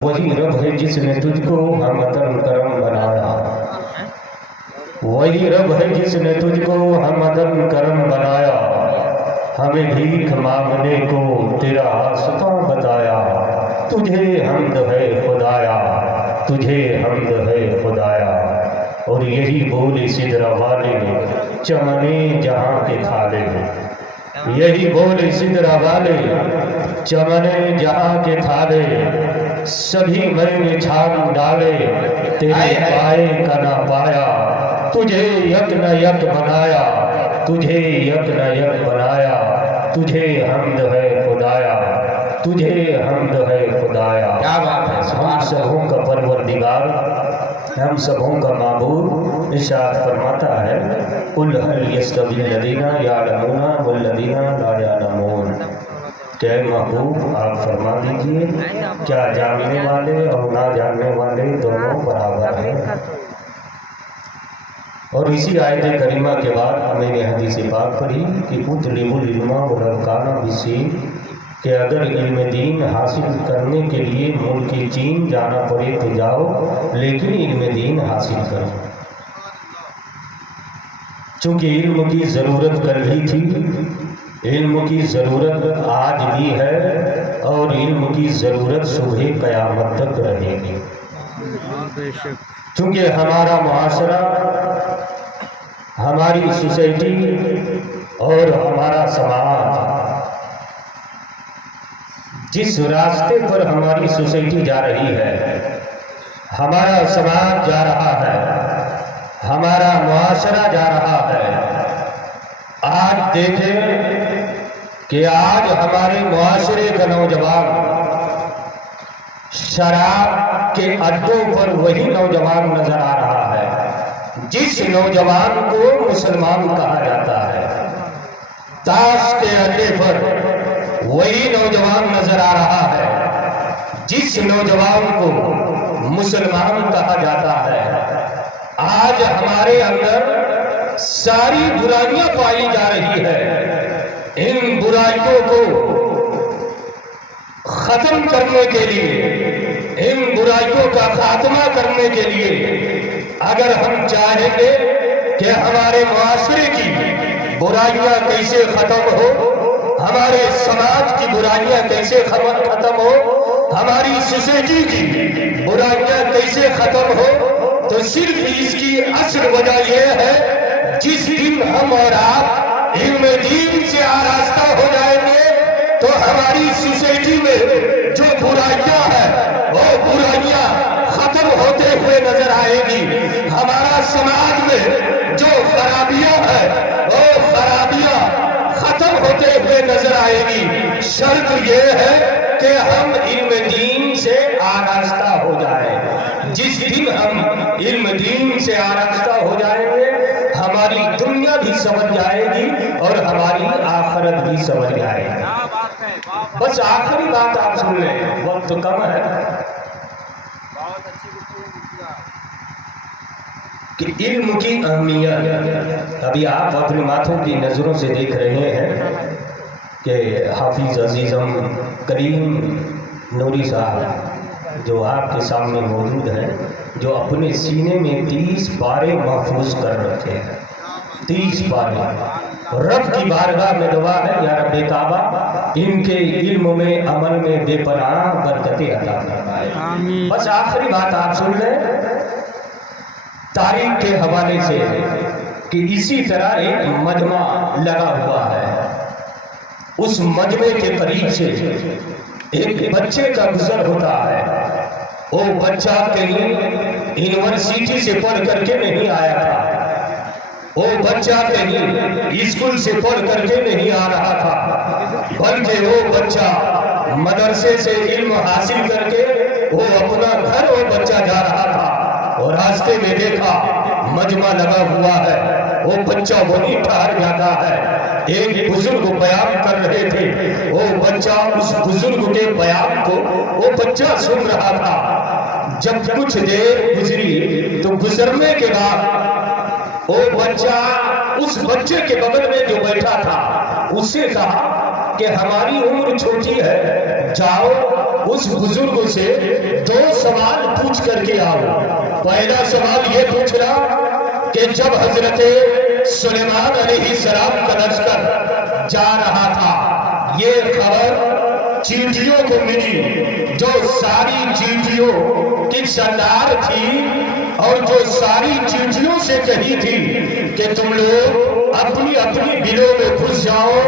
वही रब है जिसने तुझको हमदन करम बनाया। वही रब है जिसने तुझको हमदन करम बनाया। हमें भीख मांगने को तेरा रास्ता बताया। तुझे हम्द है खुदाया, तुझे हम्द है खुदाया। और यही बोले सिदरा वाले चमने जहाँ के खाले। यही बोले सिदरा वाले चमने जहाँ के थाले। सभी मैंने छान डाले तेरे पाए का ना पाया। तुझे यक न यक बनाया, तुझे यक न यक बनाया। तुझे हम्द है खुदाया, तुझे हम्द है खुदाया। क्या बात है। हम सबों का परवरदिगार, हम सबों का माबूद इरशाद फरमाता है, कुल हल यस्तविल लदीना यालमूना वल्लदीना ला यालमून। क्या महबूब आप फरमा दीजिए, क्या जानने वाले और ना जानने वाले दोनों बराबर हैं। और इसी आयत करीमा के बाद मैंने हदीस पाक पढ़ी कि उतलिबुल इल्मा वलौ काना बिस्सीन, कि अगर इल्म दीन हासिल करने के लिए मुल्क चीन जाना पड़े तो जाओ, लेकिन इल्म दीन हासिल करो। चूँकि इल्म की ज़रूरत कल ही थी, इल्म की ज़रूरत आज भी है, और इल्म की ज़रूरत सुबह क़यामत तक रहेगी। चूँकि हमारा मुआशरा, हमारी सोसाइटी और हमारा समाज, जिस रास्ते पर हमारी सोसाइटी जा रही है, हमारा समाज जा रहा है, हमारा मुआशरा जा रहा है, आज देखें कि आज हमारे मुआशरे का नौजवान शराब के अड्डों पर वही नौजवान नजर आ रहा है जिस नौजवान को मुसलमान कहा जाता है। ताश के अड्डे पर वही नौजवान नजर आ रहा है जिस नौजवान को मुसलमान कहा जाता है। आज हमारे अंदर सारी बुराइयां पाई जा रही है। इन बुराइयों को खत्म करने के लिए, इन बुराइयों का खात्मा करने के लिए, अगर हम चाहेंगे कि हमारे मुआशरे की बुराइयां कैसे खत्म हो, हमारे समाज की बुराइयां कैसे खत्म हो, हमारी सोसाइटी की बुराइयां कैसे खत्म हो, तो सिर्फ इसकी असल वजह यह है, जिस दिन हम और आप इल्म दीन से आरास्ता हो जाएंगे तो हमारी सोसाइटी में जो बुराइयां हैं वो बुराइयां खत्म होते हुए नजर आएगी। हमारा समाज में जो खराबियां हैं वो खराबियां खत्म होते हुए नजर आएगी। शर्त ये है कि हम इल्म दीन से आरास्ता हो जाए। जिस दिन हम इल्म दीन से आरास्ता हो जाएंगे, हमारी दुनिया भी समझ जाएगी और हमारी आखिरत भी समझ जाएगी। बस आखिरी बात आप सुन लें, वक्त कम है, कि इल्म की अहमियत अभी आप अपनी माथों की नज़रों से देख रहे हैं कि हाफिज अजीज़म करीम नूरी साहब जो आपके सामने मौजूद हैं, जो अपने सीने में 30 पारे महफूज कर रखे हैं। 30 पारे रब की बारगाह में दुआ है, या रब काबा इनके इल्म में अमल में बेपनाह बरकतें अता फरमाए। बस आखिरी बात आप सुन लें तारीख के हवाले से, कि इसी तरह एक मजमा लगा हुआ है। उस मजमे के करीब से एक बच्चे का गुजर होता है। वो बच्चा कहीं यूनिवर्सिटी से पढ़ करके नहीं आया था, वो बच्चा कहीं स्कूल से पढ़ करके नहीं आ रहा था, बल्कि वो बच्चा मदरसे से इल्म हासिल करके वो अपना घर वो बच्चा जा रहा था, और रास्ते में देखा मजमा लगा हुआ है। वो बच्चा वहीं ठहर जाता है। एक बुजुर्ग बयान कर रहे थे, वो बच्चा उस बुजुर्ग के बयान को वो बच्चा सुन रहा था। जब कुछ देर गुजरी तो गुजरने के बाद वो बच्चा उस बच्चे के बगल में जो बैठा था उससे कहा कि हमारी उम्र छोटी है, जाओ اس بزرگ سے 2 سوال پوچھ کر کے آؤ۔ پہلا سوال یہ پوچھنا کہ جب حضرت سلیمان علیہ السلام کا لشکر جا رہا تھا، یہ خبر چینٹیوں کو ملی، جو ساری چینٹیوں کی سردار تھی اور جو ساری چینٹیوں سے کہی تھی کہ تم لوگ اپنی اپنی بلوں میں گھس جاؤ۔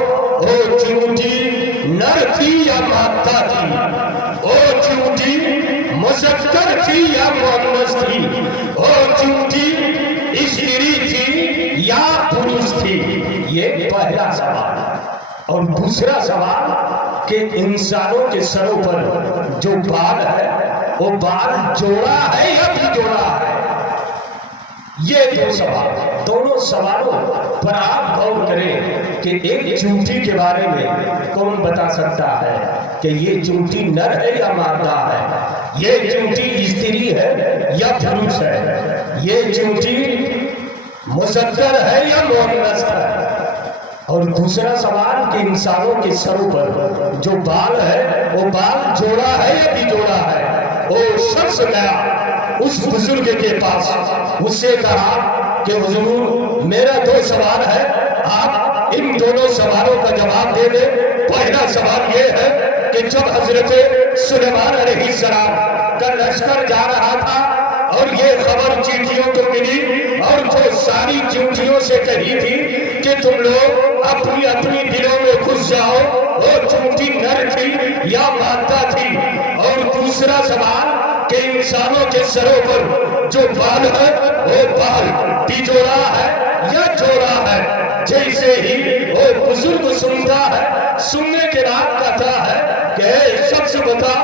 وہ چونٹی نر تھی یا مادہ تھی، وہ چونٹی مذکر تھی یا مؤنث تھی، وہ چونٹی استری تھی یا پروش تھی؟ یہ پہلا سوال۔ اور دوسرا سوال کہ انسانوں کے سروں پر جو بال ہے وہ بال جوڑا ہے یا بھی جوڑا ہے؟ یہ 2 سوال، دونوں سوالوں پر آپ غور کریں کہ ایک چونٹی کے بارے میں کون بتا سکتا ہے کہ یہ چونٹی نر ہے یا مادہ ہے، یہ چونٹی استری ہے یا پروش ہے، یہ چونٹی مذکر ہے یا مؤنث ہے؟ اور دوسرا سوال کہ انسانوں کے سروں پر جو بال ہے وہ بال جوڑا ہے یا بھی جوڑا ہے؟ وہ شخص گیا اس بزرگ کے پاس، اس سے کہا کہ حضور میرا 2 سوال ہے، آپ ان دونوں سوالوں کا جواب دے دیں۔ پہلا سوال یہ ہے کہ جب حضرت سلیمان علیہ السلام کا لشکر جا رہا تھا اور یہ خبر چینٹیوں کو ملی اور جو ساری چینٹیوں سے کہی تھی کہ تم لوگ اپنی اپنی دلوں میں گھس جاؤ، وہ چونٹی نر تھی یا مادہ تھی؟ اور دوسرا سوال کہ انسانوں کے سروں پر جو بال ہے وہ بال بجوڑا ہے یا جوڑا ہے؟ جیسے ہی وہ بزرگ سنتا ہے، سننے کے بعد کہتا ہے کہ اے شخص بتا،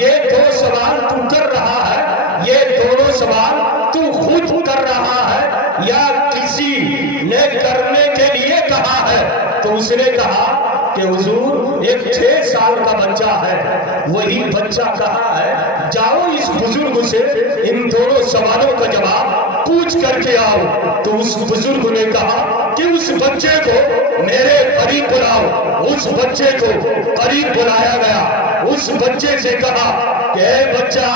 یہ 2 سوال تو کر رہا ہے، یہ دونوں سوال تو خود کر رہا ہے یا کسی نے کرنے کے لیے کہا ہے؟ تو اس نے کہا کہ حضور ایک 6 سال کا بچہ ہے، وہی بچہ کہا ہے جاؤ اس بزرگ سے ان دونوں سوالوں کا جواب پوچھ کر کے آؤ۔ تو اس بزرگ نے کہا کہ اس بچے کو میرے قریب بلاؤ۔ اس بچے کو قریب بلایا گیا، اس بچے سے کہا کہ اے بچہ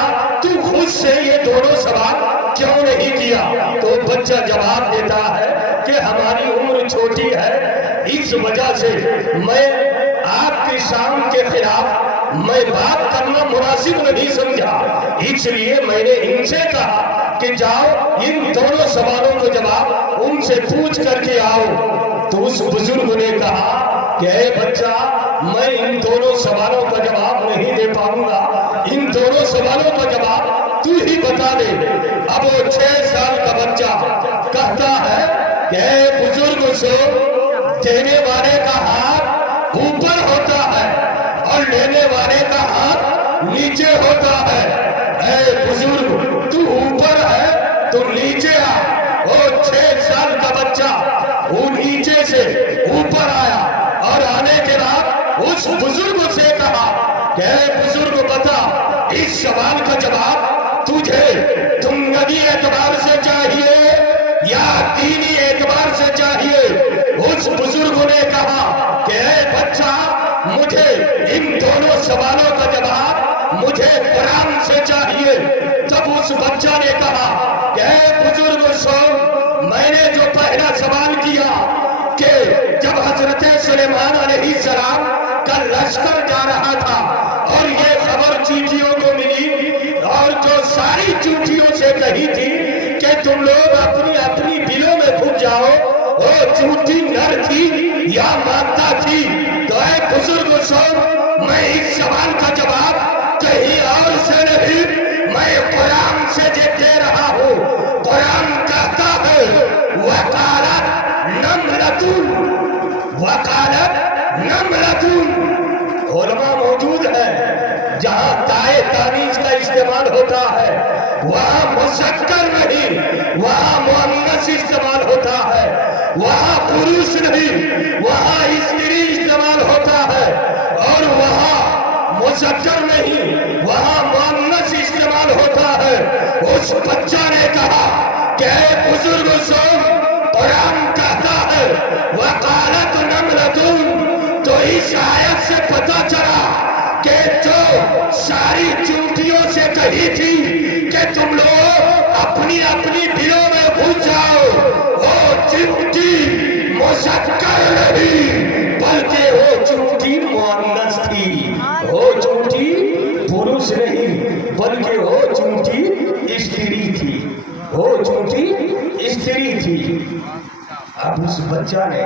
تو خود سے یہ دونوں سوال کیوں نہیں کیا؟ تو بچہ جواب دیتا ہے کہ ہماری عمر چھوٹی ہے، اس وجہ سے میں آپ کے شام کے خلاف میں بات کرنا مناسب نہیں سمجھا، اس لیے میں نے ان سے کہا کہ جاؤ ان دونوں سوالوں کا جواب ان سے پوچھ کر کے آؤ۔ تو اس بزرگ نے کہا کہ اے بچہ میں ان دونوں سوالوں کا جواب نہیں دے پاؤں گا، ان دونوں سوالوں کا جواب تو ہی بتا دے۔ اب وہ 6 سال کا بچہ کہتا ہے کہ اے بزرگ سو، دینے والے کا ہاتھ اوپر ہوتا ہے اور لینے والے کا ہاتھ نیچے ہوتا ہے۔ اے بزرگ تو اوپر ہے تو نیچے آ۔ وہ 6 سال کا بچہ وہ نیچے سے اوپر آیا اور آنے کے بعد اس بزرگ سے کہا کہ اے بزرگ بتا، اس سوال کا جواب تجھے دنیاوی اعتبار سے چاہیے یا دینی اعتبار سے چاہیے؟ اس بزرگ نے کہا کہ اے بچہ مجھے ان دونوں سوالوں کا جواب مجھے قرآن سے چاہیے۔ تب اس بچہ نے کہا کہ اے بزرگ سو، میں نے جو پہلا سوال کیا کہ جب حضرت سلیمان علیہ السلام کا لشکر جا رہا تھا اور یہ خبر چینٹیوں کو ملی اور جو ساری چینٹیوں سے کہی تھی کہ تم لوگ اپنی اپنی بلوں میں گھس جاؤ، وہ چونٹی نر تھی یا مادہ تھی؟ تو اے بزرگ سو، میں اس سوال کا جواب کہیں اور سے نہیں، میں قرآن سے دے رہا ہوں۔ قرآن کہتا ہے وَقَالَتْ نَمْلَةٌ، وَقَالَتْ نَمْلَةٌ۔ علماء موجود ہیں جہاں تائے تانیث کا استعمال ہوتا ہے وہاں مذکر نہیں، وہاں مؤنث استعمال ہوتا ہے، وہاں پروش نہیں، وہاں استری استعمال ہوتا ہے، اور وہاں مذکر نہیں، وہاں مؤنث استعمال ہوتا ہے۔ اس بچہ نے کہا کہ اے بزرگ سو، قرآن کہتا ہے وَقَالَتْ نَمْلَةٌ، تو اس آیت سے پتہ چلا کہ جو थी कि तुम लोग अपनी अपनी दिलों में घुस जाओ। वो चिमटी मुशक्कर नहीं बल्कि वो चिमटी मुअन्नस थी। वो चिमटी पुरुष नहीं बल्कि वो चिमटी स्त्री थी। वो चिमटी स्त्री थी। अब उस बच्चा ने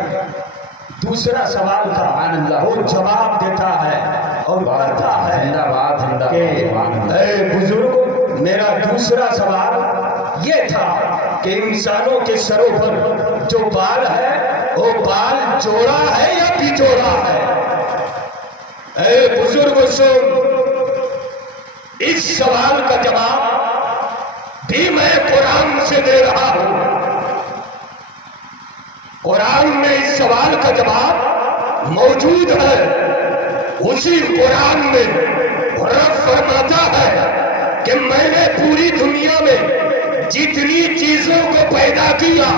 दूसरा सवाल का वो जवाब देता है और कहता है कि बुजुर्ग, मेरा दूसरा सवाल ये था कि इंसानों के सरों पर जो बाल है वो बाल जोड़ा है या बिजोड़ा है? ऐ बुजुर्ग सुन, इस सवाल का जवाब भी मैं कुरान से दे रहा हूं। कुरान में इस सवाल का जवाब मौजूद है। उसी कुरान में रब फरमाता है कि मैंने पूरी दुनिया में जितनी चीजों को पैदा किया,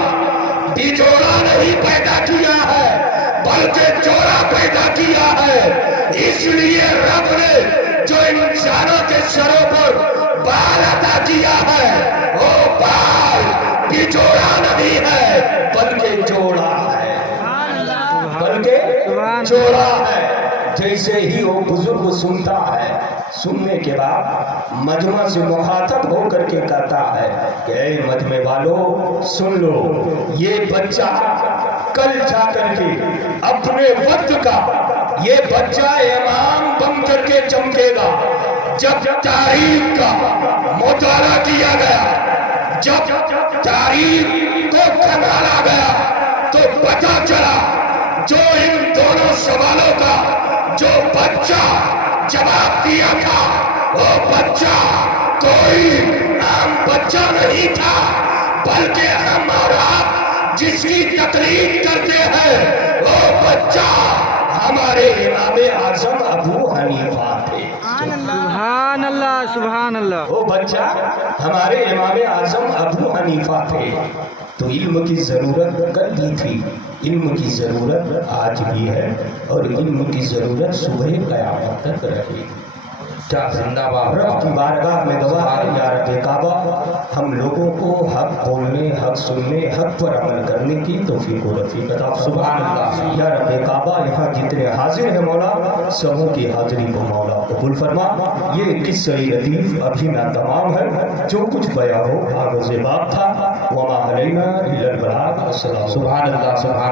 बिजोड़ा नहीं पैदा किया है बल्कि जोड़ा पैदा किया है। इसलिए रब ने जो इंसानों के सरों पर बाल अता किया है वो बाल बिजोड़ा नहीं है बल्कि जोड़ा है, बल्कि जोड़ा है। जैसे ही वो बुजुर्ग सुनता है, सुनने के बाद मजमा से मुखातब होकर के कहता है कि ऐ मजमे वालों सुन लो, ये बच्चा कल जाकर के अपने वक्त का ये बच्चा इमाम बन करके चमकेगा। जब तारीख का मुताला किया गया, जब तारीख को खंगाला गया तो पता चला जो इन दोनों सवालों का जो बच्चा जवाब दिया था वो बच्चा कोई आम बच्चा नहीं था बल्कि हम और आप जिसकी तकलीफ करते हैं वो बच्चा हमारे इमाम आजम अबू हनीफा थे। सुभान अल्लाह, सुभान अल्लाह। वो बच्चा हमारे इमाम आजम अबू हनीफा थे। तो इल्म की ज़रूरत कल भी थी, इल्म की ज़रूरत आज भी है और इल्म की ज़रूरत सुबह क़यामत तक रहेगी। क्या जिंदाबाद। रब की बारगाह में दुआ है या रब काबा हम लोगों को हक बोलने, हक सुनने, हक पर अमल करने की तौफीक व रफ़ीक अता फरमा। सुभान अल्लाह। या रब काबा यहाँ जितने हाजिर हैं मौला सबों की हाजिरी को मौला कबूल फरमा। ये किस्सा लतीफ़ अभी ना तमाम है, जो कुछ बयां हो आग़ाज़ बात था। वमा अलैना इल्लल बलाग। सुभान अल्लाह, सुभान